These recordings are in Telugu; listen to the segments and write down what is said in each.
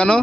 అను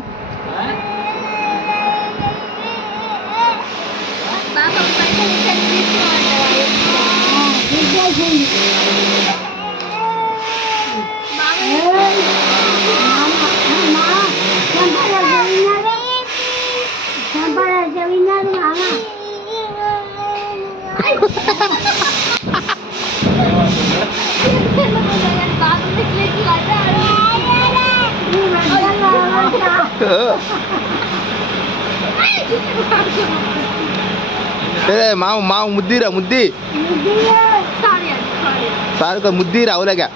మామ మామ ముద్దిరా ముద్ది సార్ ముద్దిరా అవులేగా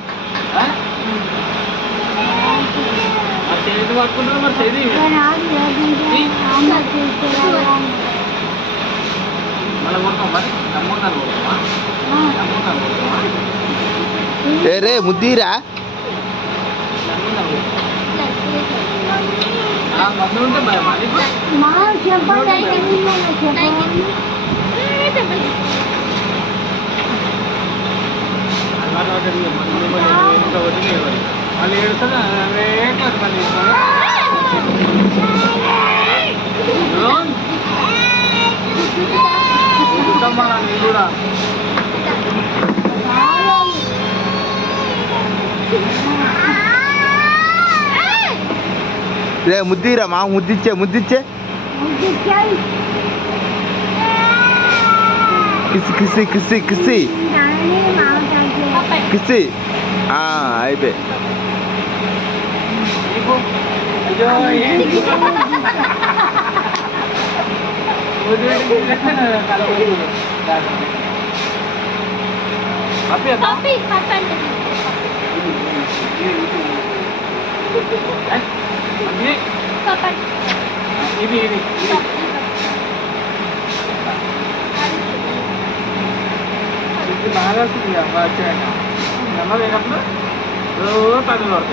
రే ముద్దిరా రే ముద్దిరా మా ముద్దిచ్చే ముద్దిచ్చే కిసి కిసి కిసి కిసి కిసి అయిపోయి బాగా నెమ్మది అయినప్పుడు పదులు పడుతుంది.